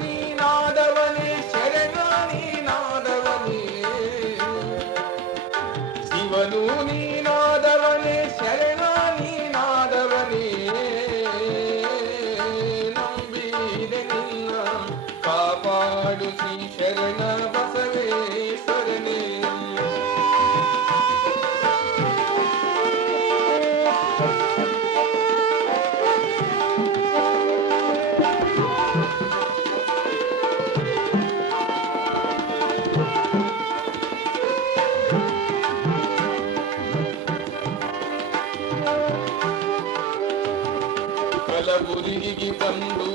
ನೀನಾದವನೇ ಶರಣ ನೀನಾದವನೇ ಶಿವನು ನೀನಾದವನೇ ಶರಣ ನೀನಾದವನೇ ನಂಬಿದೆ ನಿನ್ನ ಕಾಪಾಡು ಶ್ರೀ ಶರಣ ಬಸವೇಶ್ವರನೇ ಕಲಬುರಗಿಗೆ ಬಂದು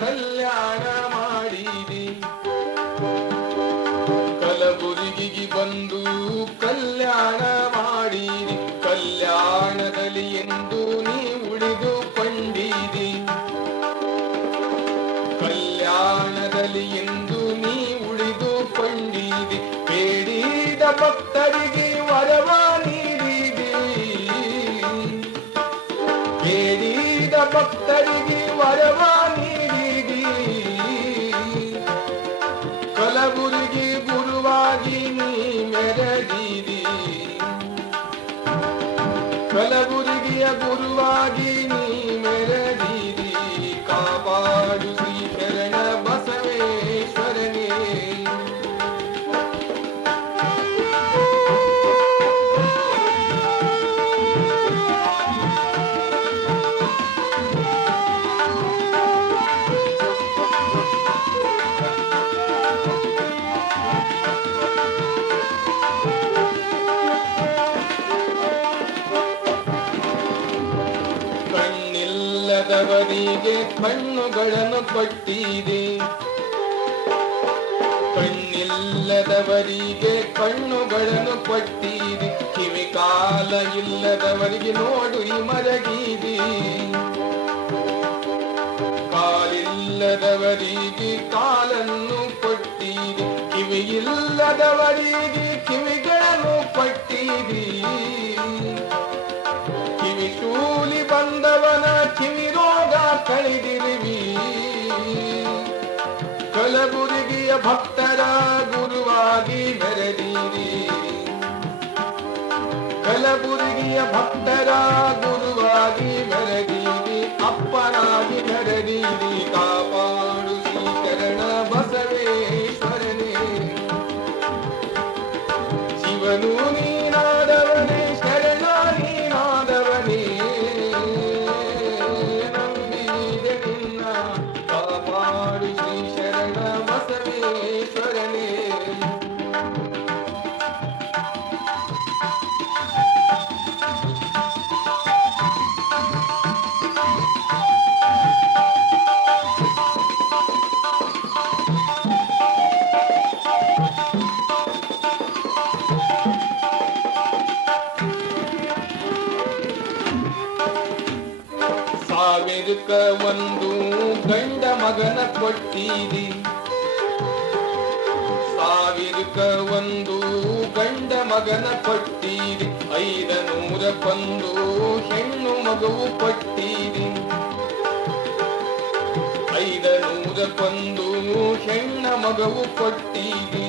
ಕಲ್ಯಾಣ ಮಾಡಿದೆ ಕಲಬುರಗಿಗೆ ಬಂದು ಕಲ್ಯಾಣ ಮಾಡಿದೆ ಕಲ್ಯಾಣದಲ್ಲಿ ಎಂದು ನೀ ಉಳಿದುಕೊಂಡಿದೆ ಕಲ್ಯಾಣದಲ್ಲಿ ಎಂದು ನೀ ಉಳಿದುಕೊಂಡಿದೆ ಬೇಡಿದ ಭಕ್ತರಿಗೆ ವರವ ನೀಡಿದೆ ಬೇಡಿದ ಭಕ್ತರಿಗೆ ವರವ ನೀಡಿದಿ ಕಲಬುರಗಿ ಗುರುವಾಗಿ ನೀ ಮೆರೆದಿದಿ ಕಲಬುರಗಿಯ ಗುರುವಾಗಿ ನೀ ಮೆರೆದಿದಿ ಕಾಪಾಡು ಶ್ರೀ ಶರಣ ಬಸವೇಶ್ವರನೇ ಕಣ್ಣಿಲ್ಲದವರಿಗೆ ಕಣ್ಣುಗಳನ್ನು ಕೊಟ್ಟಿದೆ ಕಣ್ಣಿಲ್ಲದವರಿಗೆ ಕಣ್ಣುಗಳನ್ನು ಕೊಟ್ಟಿದೆ ಕಿವಿ ಕಾಲ ಇಲ್ಲದವರಿಗೆ ನೋಡು ಮರಗಿದೆ ಕಾಲಿಲ್ಲದವರಿಗೆ ಕಾಲನ್ನು ಕೊಟ್ಟಿದೆ ಕಿವಿ ಇಲ್ಲದವರಿಗೆ ಕಿವಿಗಳನ್ನು ಕೊಟ್ಟಿದೆ ಕಿವಿ ಶೂಲಿ ಬಂದವನ ಕಿವಿ ರೋಗ ಕಳೆದಿರುವಿ ಕಲಬುರಗಿಯ ಭಕ್ತರ ಗುರುವಾಗಿ ಮೆರೆದಿರಿ ಕಲಬುರಗಿಯ ಭಕ್ತರ ಗುರುವಾಗಿ ಮೆರೆದಿರಿ ಅಪ್ಪನಾಗಿ ಮೆರೆದಿರಿ ಕಾಪಾಡು ಶ್ರೀ ಶರಣ ಬಸವೇಶ್ವರನೇ ಶಿವನು ನೀನಾದವನೇ ಶರಣ ನೀನಾದವನೇ ನಂಬಿದೆ ನಿನ್ನ ಕಾಪಾಡು ಶ್ರೀ ಶರಣ ಬಸವೇಶ್ವರನೇ ಸಾವಿರಕ್ಕ ಒಂದು ಗಂಡ ಮಗನ ಕೊಟ್ಟಿದಿ ಸಾವಿರಕ್ಕ ಒಂದು ಗಂಡ ಮಗನ ಕೊಟ್ಟಿದಿ 500 ಹೆಣ್ಣು ಮಗುವು ಕೊಟ್ಟಿದಿ 500 ಹೆಣ್ಣ ಮಗುವು ಕೊಟ್ಟಿದಿ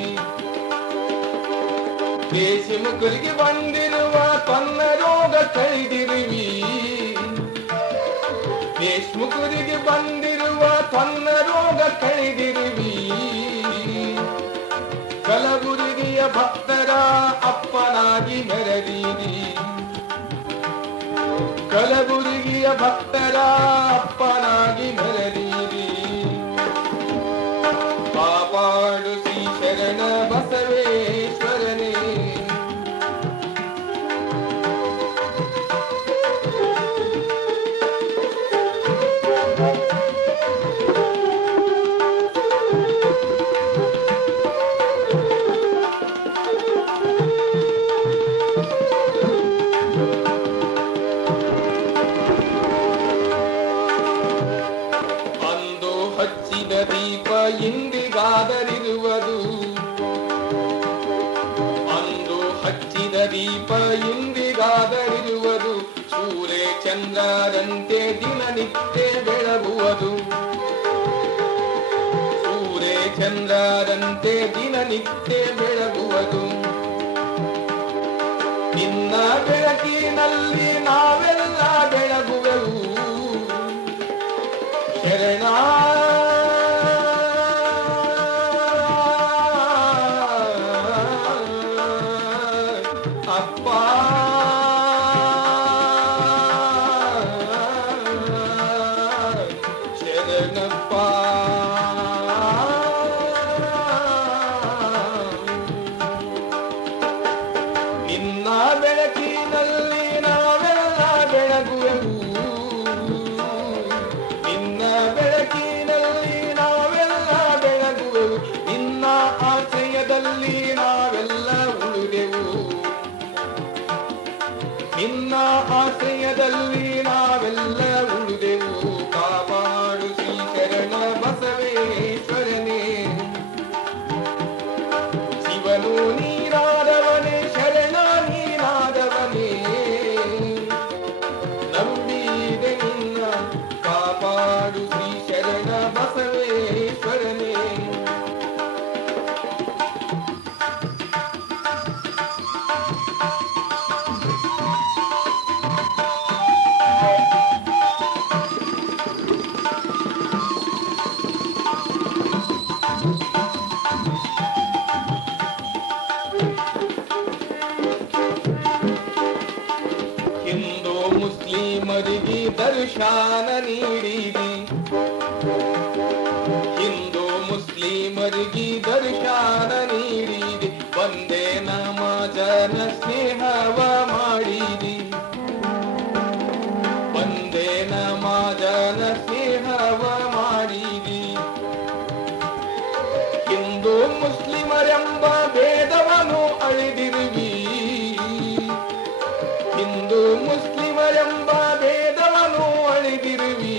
ದೇಶಮುಖರಿಗೆ ಬಂದಿರುವ ತನ್ನ ರೋಗ ಕೈದಿರುವಿ ದೇಶಮುಖರಿಗೆ ಬಂದಿರುವ ತನ್ನ ರೋಗ ಕೈದಿರುವಿ ಕಲಬುರಗಿಯ ಭಕ್ತರ ಅಪ್ಪನಾಗಿ ಮೆರೆದಿರಿ ಕಲಬುರಗಿಯ ಭಕ್ತರ ಅಪ್ಪನಾಗಿ ಮೆರೆದಿರಿ ಕಾಪಾಡು ಶ್ರೀ ಶರಣ ಬಸವೇಶ್ವರನೇ ದೀಪ ಇಂದಿಗಾದರಿರುವುದು ಅಂದು ಹಚ್ಚಿದ ದೀಪ ಇಂದಿಗಾದರಿರುವುದು ಸೂರ್ಯ ಚಂದ್ರರಂತೆ ದಿನನಿತ್ಯ ಬೆಳಗುವುದು ಚಂದ್ರರಂತೆ ದಿನನಿತ್ಯ ಬೆಳಗುವುದು. ನಿನ್ನ ಬೆಳಕಿನಲ್ಲಿ ನಾವೆಲ್ಲ ಬೆಳಗುವೆವು. ಶರಣ ಅಪ್ಪ ಶರಣಪ್ಪ. ನಿನ್ನ ಬೆಳಕಿನಲ್ಲಿ ನಾವೆಲ್ಲ ಬೆಳಗುವೆವು. ನಿನ್ನ ಬೆಳಕಿನಲ್ಲಿ ನಾವೆಲ್ಲ ಬೆಳಗುವೆವು. ನಿನ್ನ ಆಶ್ರಯದಲ್ಲಿ ನಾವೆಲ್ಲ ಉಳಿದೆವು. ನಿನ್ನ ಆಶ್ರಯದಲ್ಲಿ ನಾವೆಲ್ಲ ಉಳಿದೆವು. ಕಾಪಾಡು ಶ್ರೀ ಶರಣ ಬಸವೇಶ್ವರನೇ. ಶಿವನು ನೀನಾದವನೇ, ಶರಣ ನೀನಾದವನೇ. ನಂಬಿದೆ ನಿನ್ನ ಕಾಪಾಡು ಶ್ರೀ ಶರಣ ಬಸವೇಶ್ವರನೇ. ಹಿಂದೂ ಮುಸ್ಲಿಮರಿಗೆ ದರ್ಶನ ನೀಡಿದಿ. ಹಿಂದೂ ಮುಸ್ಲಿಮರಿಗೆ ದರ್ಶನ ನೀಡಿದಿ. ಒಂದೇ ನಮಾಜನ ಸ್ನೇಹವ ಮಾಡಿದಿ. ಒಂದೇ ನಮಾಜನ ಸ್ನೇಹವ ಮಾಡಿದಿ. ಹಿಂದೂ ಮುಸ್ಲಿಮರೆಂಬ ಭೇದವನ್ನು ಅಳಿದಿರುವಿ. ಹಿಂದೂ ಮುಸ್ಲಿಮರೆಂಬ ಭೇದವನ್ನು ಅಳಿದಿರುವಿ.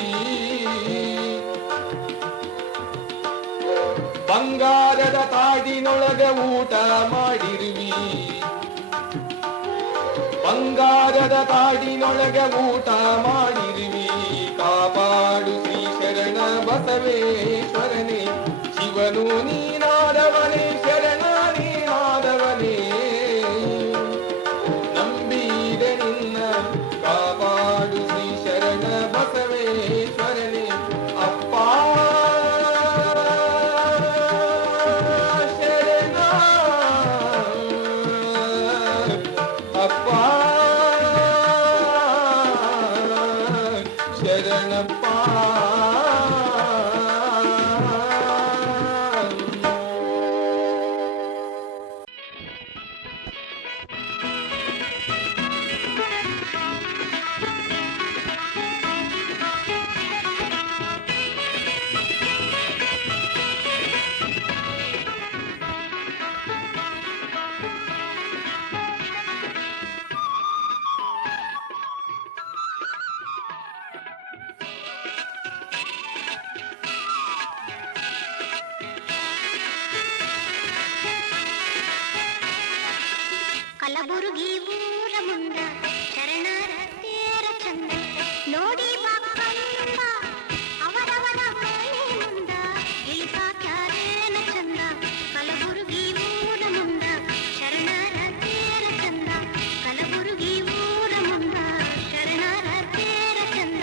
ಬಂಗಾರದ ತಾಡಿನೊಳಗೆ ಊಟ ಮಾಡಿರುವಿ. ಬಂಗಾರದ ತಾಡಿನೊಳಗೆ ಊಟ ಮಾಡಿರುವಿ. ಕಾಪಾಡು ಶ್ರೀ ಶರಣ ಬಸವೇಶ್ವರನೇ. ಶಿವನು ನೀನಾದವನೇ, ಶರಣ ನೀನಾದವನೇ. ನಂಬಿದೆ ನಿನ್ನ ಕಾಪಾಡು ಶ್ರೀ ಶರಣ ಬಸವೇಶ್ವರನೇ. ಅಪ್ಪ ಶರಣ ಅಪ್ಪ ಶರಣಪ್ಪ. ಕಲಬುರಗಿ ಊರ ಮುಂದ ಶರಣರ ತೇರ ಚಂದ ನೋಡಿ ಬಾಕಂದ ಅವರವರ ಮನೆ ಮುಂದ ಇಳಿಸಾಕ್ಯಾರೇನ ಚಂದ. ಕಲಬುರಗಿ ಊರ ಮುಂದ ಶರಣರ ತೇರ ಚಂದ. ಕಲಬುರಗಿ ಊರ ಮುಂದ ಶರಣರ ತೇರ ಚಂದ.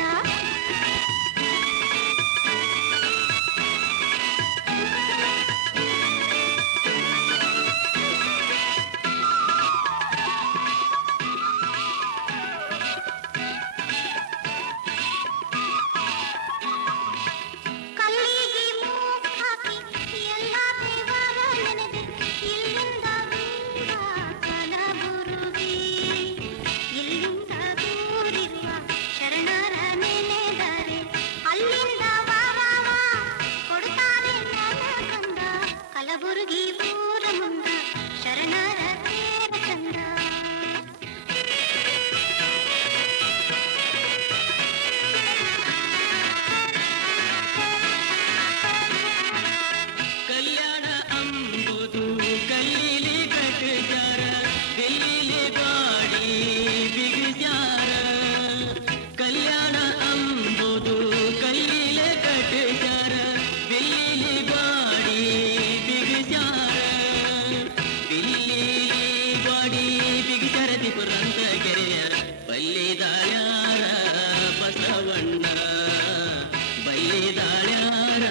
ಬಲ್ಲಿದಾಳ್ಯಾರ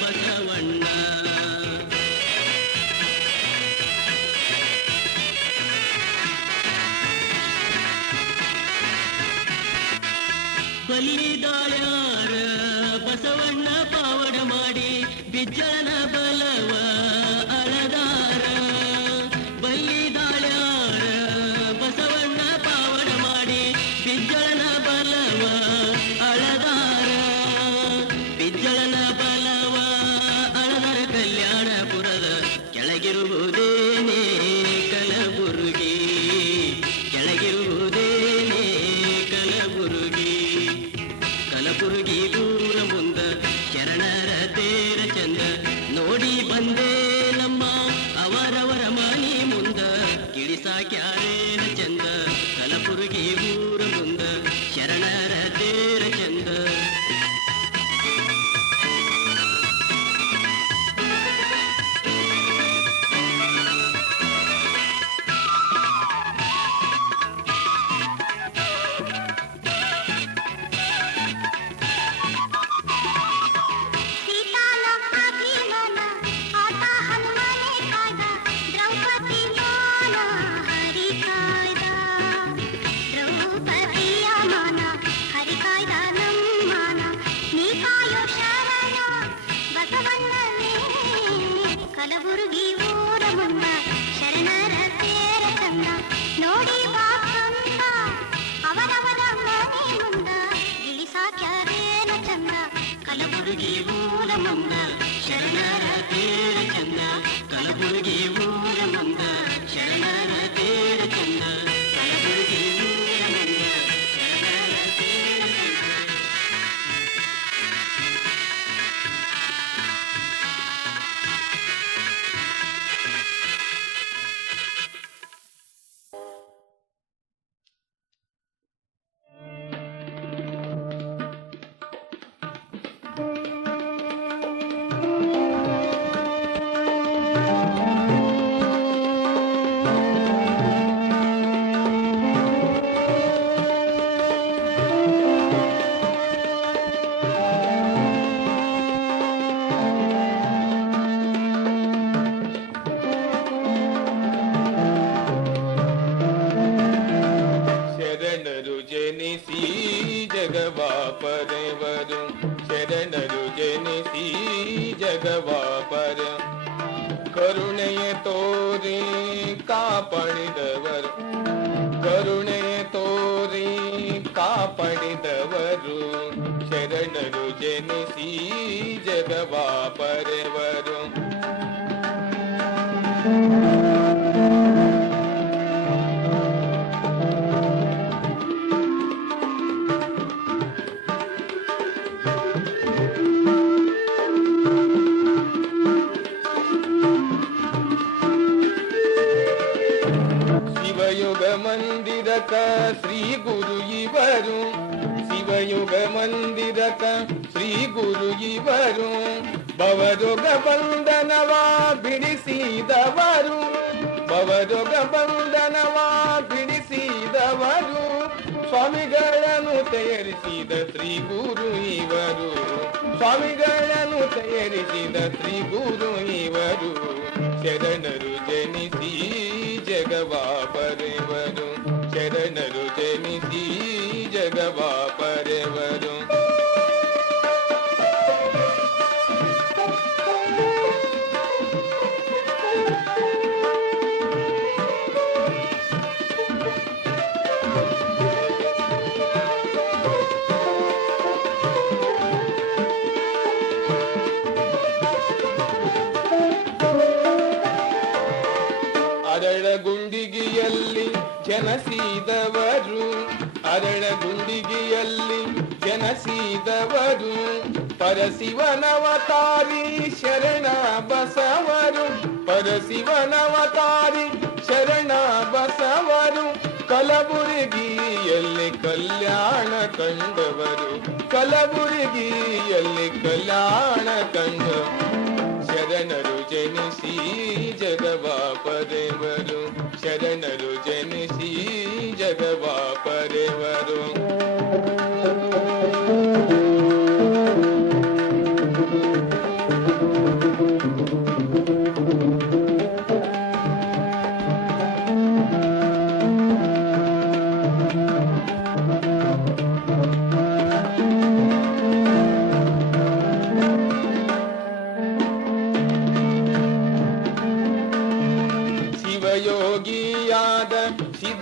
ಬಸವಣ್ಣ. ಬಲ್ಲಿದಾಳ್ಯಾರ ಬಸವಣ್ಣ ಪಾವಡ ಮಾಡಿ ಬಿಜ್ಜಳನ ಬಲವ ಅಳದಾರ. ಬಲ್ಲಿದಾಳ್ಯಾರ ಬಸವಣ್ಣ ಪಾವಡ ಮಾಡಿ ಬಿಜ್ಜಳನ ಬಲವ ಅಳದಾರ. ಬಿಜ್ಜಳನ ಬಲವ ಅಳದರ ಕಲ್ಯಾಣಪುರದ ಕೆಳಗಿರುವುದೇನೇ ಕಲಬುರ್ಗಿ. ಕೆಳಗಿರುವುದೇನೇ ಕಲಬುರ್ಗಿ. ಕಲಬುರ್ಗಿ ಊರ ಮುಂದ ಶರಣರ ತೇರ ಚಂದ ನೋಡಿ ಬಂದೆ ನಮ್ಮ ಅವರವರ ಮನಿ ಮುಂದ ಕಿಳಿಸಾಕ್ಯಾರೇನ ಚಂದ. ಕಲಬುರ್ಗಿ ಊರ ಮುಂದ ಶರಣರ ತೇರ ಚಂದ. ಸೀತಾನ ಅಭಿಮಾನ ಆತ ಹನುಮನೆ ಕಾಯ್ದ, ದ್ರೌಪದಿ ಮಾನ ಹರಿ ಕಾಯ್ದ. ದ್ರೌಪದಿಯ ಮಾನ ಹರಿ ಕಾಯ್ದ ನಮ್ಮಾನ, ನೀ ಕಾಯೋ ಶರಣ ಬಸವಣ್ಣನೇ. ಕಲಬುರ್ಗಿ ಊರ ಮುಂದ ಶರಣರ ತೇರ ಚಂದ ನೋಡಿ ಬಾ ಕಂದ, ಅವರವರ ಮನೆ ಮುಂದ ಇಳಿಸಾಕ್ಯಾರೇನ ಚಂದ. ಕಲಬುರ್ಗಿ ಊರ ಮುಂದ ಶರಣರ ತೇರ ಚಂದ. ಕಲಬುರ್ಗಿ ಊರ ಮುಂದ ಶರಣರ ತೇರ ಚಂದ. ಕಲಬುರ್ಗಿ ಊರ ಮುಂದ ಶರಣರ ತೇರ ಚಂದ. ಶರಣರು ಜನಿಸಿ ಜಗವ ಪರವರು, ಶರಣರು ಜನಿಸಿ ಜಗವ ಪರ. ಕರುಣೆಯ ತೋರಿ ಕಾಪಾಡಿದವರು, ಕರುಣೆಯ ತೋರಿ ಕಾಪಾಡಿದವರು. ಶರಣರು ಜನಿಸಿ ಜಗವ ಪರವರು. ಶಿವಯುಗ ಮಂದಿರಕ ಶ್ರೀ ಗುರು ಇವರು, ಶಿವಯುಗ ಮಂದಿರಕ ಶ್ರೀ ಗುರು ಇವರು. ಭವರೋಗ ಬಂಧನವ ಬಿಡಿಸಿದವರು, ಭವರೋಗ ಬಂಧನವ ಬಿಡಿಸಿದವರು. ಸ್ವಾಮಿಗಳನ್ನು ತಯಾರಿಸಿದ ಶ್ರೀ ಗುರು ಇವರು, ಸ್ವಾಮಿಗಳನ್ನು ತಯಾರಿಸಿದ ಶ್ರೀ ಗುರು ಇವರು. ಶರಣರು ಜನಿಸಿ ಜಗವ ಪರೆವರು, ಶರಣರು ಜನಿಸಿ ಜಗವ ಪರೆವರು. ಅರಳಗುಂಡಿಗೆಯಲ್ಲಿ ಜನಸಿದವರು, ಅರಳಗುಂಡಿಗೆಯಲ್ಲಿ ಜನಸಿದವರು. ಪರಶಿವನವತಾರಿ ಶರಣ ಬಸವರು, ಪರಶಿವನವತಾರಿ ಶರಣ ಬಸವರು. ಕಲಬುರಗಿಯಲ್ಲಿ ಕಲ್ಯಾಣ ಕಂಡವರು, ಕಲಬುರಗಿಯಲ್ಲಿ ಕಲ್ಯಾಣ ಕಂಡವರು. ಶರಣರು ಜನಿಸಿ ಜಗವ ಪರೆವರು, ಶರಣರು ಜನಿಸಿ ಜಗವ ಪರೆವರು.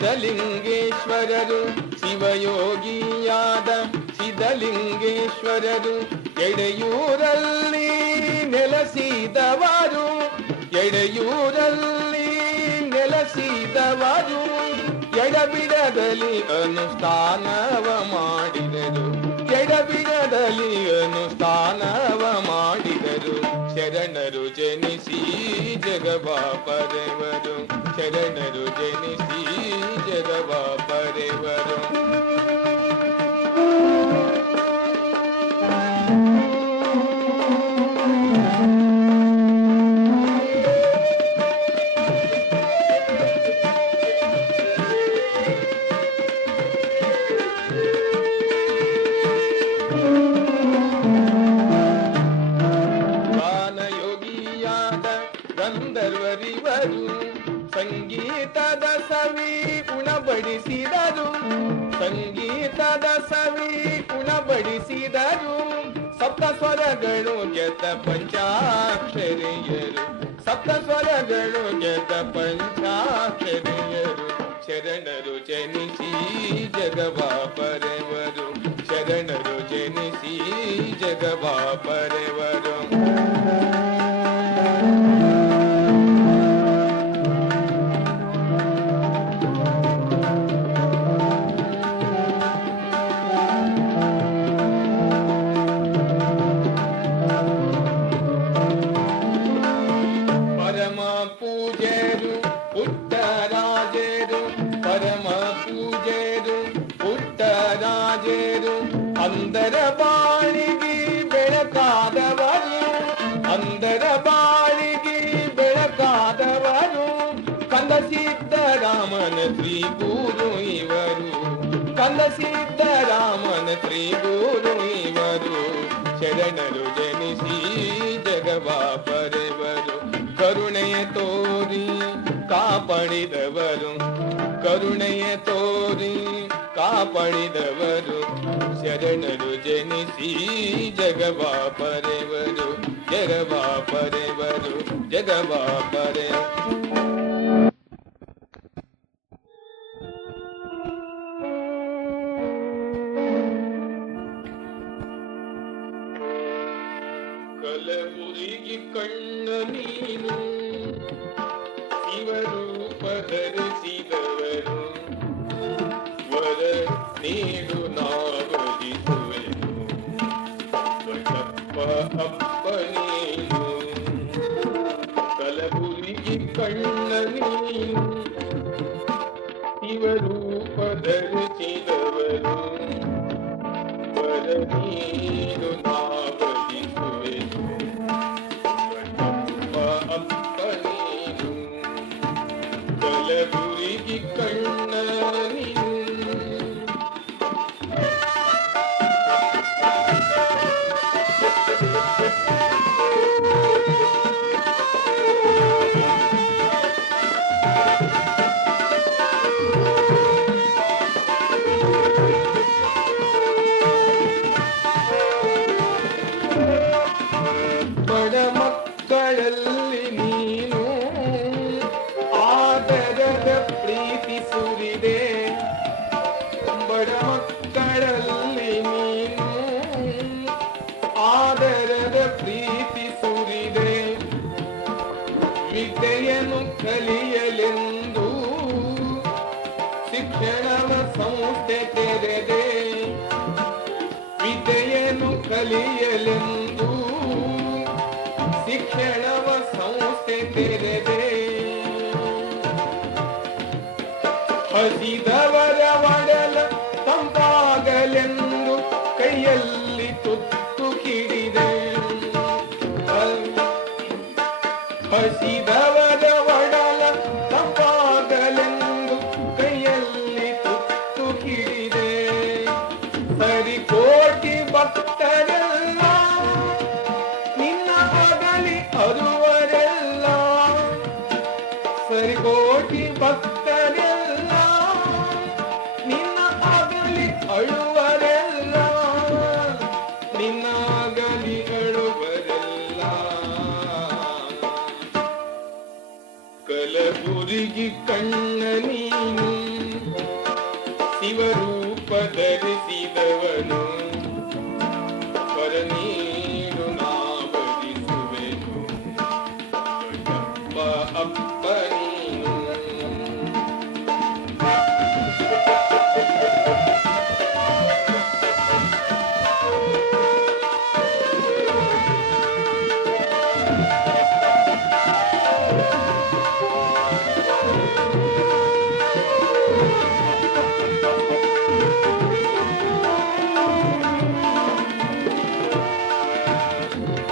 ಸಿದ್ಧಲಿಂಗೇಶ್ವರರು ಶಿವಯೋಗಿಯಾದ ಸಿದ್ಧಲಿಂಗೇಶ್ವರರು ಎಡೆಯೂರಲ್ಲಿ ನೆಲೆಸಿದವರು ಎಡೆಯೂರಲ್ಲಿ ನೆಲೆಸಿದವರು ಎಡಬಿಡದಲ್ಲಿ ಅನುಷ್ಠಾನವ ಮಾಡಿದರು ಎಡಬಿಡದಲ್ಲಿ ಅನುಷ್ಠಾನವ ಮಾಡಿದರು ಶರಣರು ಜನಿಸಿ ಜಗವ ಪರೆವರು ಶರಣರು ಜನಿಸಿ ಜಗವ ಪರೆವರು ಗಂಧರ್ವರಿವರು ಸಂಗೀತದ ಸವಿ ಉಣಬಡಿಸಿದರು ಸಂಗೀತದ ಸವಿ ಉಣಬಡಿಸಿದರು ಸಪ್ತ ಸ್ವರಗಳು ಗೆದ್ದ ಪಂಚಾಕ್ಷರಿಯರು ಸಪ್ತ ಸ್ವರಗಳು ಗೆದ್ದ ಪಂಚಾಕ್ಷರಿಯರು ಶರಣರು ಜನಿಸಿ ಜಗವ ಪರೆವರು ಶರಣರು ಜನಿಸಿ ಜಗವ ಪರೆವರು ಪೂಜೆರು ಪುಟ್ಟರಾಜರು ಪರಮ ಪೂಜೆರು ಪುಟ್ಟರಾಜರು ಅಂದರ ಬಾಳಿಗೆ ಬೆಳಕಾದವರು ಅಂದರ ಬಾಳಿಗೆ ಬೆಳಕಾದವರು ಕಂದ ಸಿದ್ದರಾಮನ ಶ್ರೀ ಗುರು ಇವರು ಕಂದ ಸಿದ್ದರಾಮನ ಶ್ರೀ ಗುರು ಇವರು ಶರಣರು ಜನಿಸಿ ಜಗವ ಪರೆವರು ಕರುಣೆಯ ತೋರಿ ಕಾಪಾಡಿದವರು ಕರುಣೆಯ ತೋರಿ ಕಾಪಾಡಿದವರು ಶರಣರು ಜನಿಸಿ ಜಗವ ಪರೆವರು ಜಗವ ಪರೆವರು ಜಗವ ಪರೆ ಕಲಬುರಗಿ ಕಣ್ಣ ನೀನು ಶಿವರೂಪ ಧರಿಸಿದವರು ವರ ನೀಡು ನಾವರಿಸುವೆನು ಬಸಪ್ಪ ಅಪ್ಪ ನೀನು ಕಲಬುರಗಿ ಕಣ್ಣ ನೀನು ಶಿವರೂಪ ಧರಿಸಿದವರು ವರ ನೀಡು ನಾವರಿಸುವೆನು ಕಲಬುರಗಿ ಕಣ್ಣ ನೀನು ಬಡ ಮಕ್ಕಳಲ್ಲಿ ನೀನು ಆದರದ ಪ್ರೀತಿ ಸುರಿದೆ ಬಡ ಮಕ್ಕಳಲ್ಲಿ ನೀನು ಆದರದ ಪ್ರೀತಿ ಸುರಿದೆ ವಿದ್ಯೆಯನ್ನು ಕಲಿಯಲೆಂದು ಶಿಕ್ಷಣವ ಸಂಸ್ಥೆ ತೆರೆದೆ ವಿದ್ಯೆಯನ್ನು ಕಲಿಯಲೆಂದು ಶಿಕ್ಷಣವ ಸಂಸ್ಥೆ ತೆರೆದೆ ಹಸಿದವರ ಒಡಲ ತಂಪಾಗಲೆಂದು ಕೈಯಲ್ಲಿ ತುತ್ತು ಹಿಡಿದೆ ಹಸಿದವರ ಒಡಲ ತಂಪಾಗಲೆಂದು ಕೈಯಲ್ಲಿ ತುತ್ತು ಹಿಡಿದೆ ಸರಿ ಕೋಟಿ ಭಕ್ತರೆಲ್ಲ ನಿನ್ನ ಅಗಲಿ ಅರುವರೆಲ್ಲ ಸರಿ ಕೋಟಿ ಭಕ್ತರೆಲ್ಲ ನಿನ್ನ ಅಗಲಿ ಅಳುವರೆಲ್ಲ ನಿನ್ನ ಅಗಲಿ ಅಳುವರೆಲ್ಲ ಕಲಬುರಗಿ ಕಣ್ಣ ನೀನು ಅಪ್ಪ ನೀನು.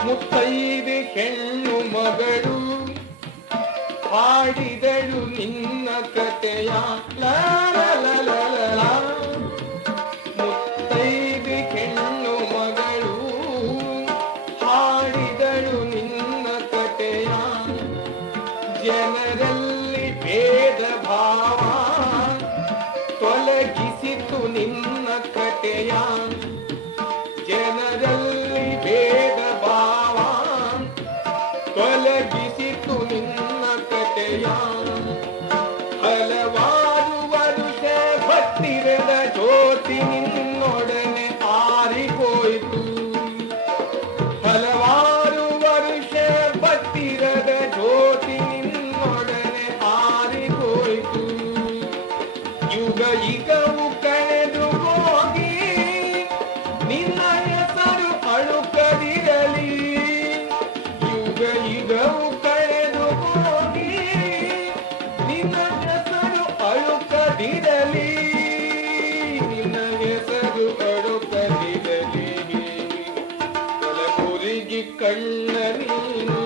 ಮುತ್ತೈದೆ ಹೆಣ್ಣು ಮಗಳು ಹಾಡಿದಳು ನಿನ್ನ ಕಥೆಯ ಲಾಲಲಲಲ. ಮುತ್ತೈದೆ ಹೆಣ್ಣು ಮಗಳು ಹಾಡಿದಳು ನಿನ್ನ ಕಥೆಯ. ಜನರಲ್ಲಿ ಭೇದ ಭಾವ ತೊಲಗಿಸಿತು ನಿನ್ನ ಕಥೆಯ. ಜನರಲ್ಲಿ ಭೇದ ಭಾವ ತೊಲಗಿಸಿತು ನಿನ್ನ ಕಥೆಯ. ಹಲವಾರು ವರುಷ ಭತ್ತಿರದ ಜ್ಯೋತಿ ನಿನ್ನೊಡನೆ ಆರಿಹೋಯಿತು. ಹಲವಾರು ವರುಷ ಭತ್ತಿರದ ಜ್ಯೋತಿ ನಿನ್ನೊಡನೆ ಆರಿಹೋಯಿತು. ಯುಗ ಯುಗವು ಕಳೆದು ಹೋಗಿ ನಿನ್ನ ಹೆಸರು ಅಳುಕದಿರಲಿ. ಯುಗ ಯುಗವು ಕಳೆದು ಹೋಗಿ ನಿನ್ನ ಹೆಸರು ಅಳುಕದಿರಲಿ. ನಿನ್ನ ಹೆಸರು ಅಳುಕದಿರಲಿ. ಕಲಬುರಗಿ ಕಣ್ಣ ನೀನು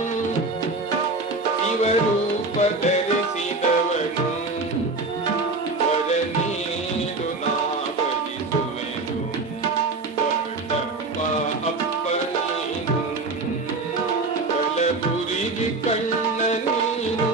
ಶಿವರೂಪ ಧರಿಸಿದವನು. ವರ ನೀಡು ನಾ ಭಜಿಸುವೆನು. ದೊಡ್ಡಪ್ಪ ಅಪ್ಪ ನೀನು. ಕಲಬುರಗಿ ಕಣ್ಣ ನೀನು.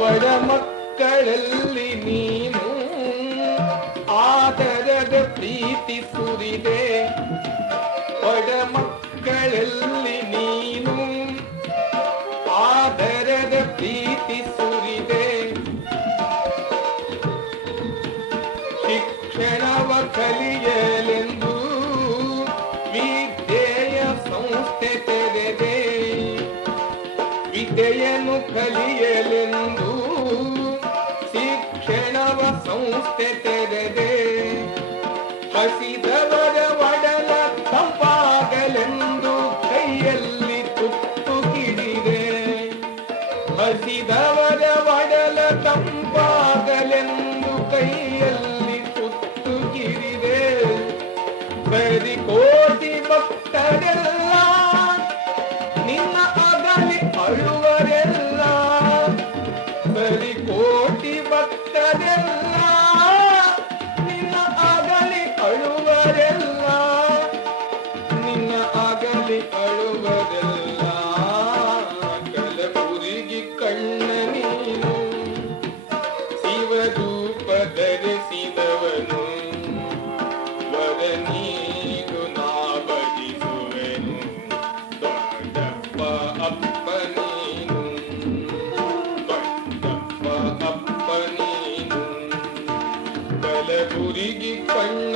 ಬಡ ಮಕ್ಕಳಲ್ಲಿ ನೀನು ಆದರದ ಪ್ರೀತಿ ಸುರಿದೆ. ಬಡ ಮಕ್ಕಳಲ್ಲಿ ನೀನು ಆದರದ ಪ್ರೀತಿ ಸುರಿದೆ. ಶಿಕ್ಷಣವ ಕಲಿಯಲೆಂದು ವಿದ್ಯೆಯ ಸಂಸ್ಥೆ ತೆರೆದೆ. ವಿದ್ಯೆಯನ್ನು ಕಲಿಯಲೆಂದು ಶಿಕ್ಷಣವ ಸಂಸ್ಥೆ ತೆರೆದೆ. ಹಸಿದವರ ಒಡಲ ತಂಪಾಗಲೆಂದು ಕೈಯಲ್ಲಿ ತುತ್ತು ಹಿಡಿದೆ. ಹಸಿದವರ ಒಡಲ ತಂಪಾಗಲೆಂದು ಕೈಯಲ್ಲಿ ತುತ್ತು ಹಿಡಿದೆ. ಬರಿ ಕೋಟಿ ಭಕ್ತರೆಲ್ಲ ನಿನ್ನ ಅಗಲಿ ಅಳುವರೆಲ್ಲ. ಬರಿ ಕೋಟಿ ಭಕ್ತರೆಲ್ಲ ನಿನ್ನ ಅಗಲಿ ಅಳುವರೆಲ್ಲ. ನಿನ್ನ ಅಗಲಿ ಅಳುವರೆಲ್ಲ. ಕಲಬುರಗಿ ಕಣ್ಣ ನೀನು ಶಿವರೂಪ ಧರಿಸಿದವನು. ವರ ನೀಡು ನಾ ಭಜಿಸುವೆನು. ದೊಡ್ಡಪ್ಪ ಅಪ್ಪ ನೀನು. ದೊಡ್ಡಪ್ಪ ಅಪ್ಪ ನೀನು. ಕಲಬುರಗಿ ಕಣ್ಣ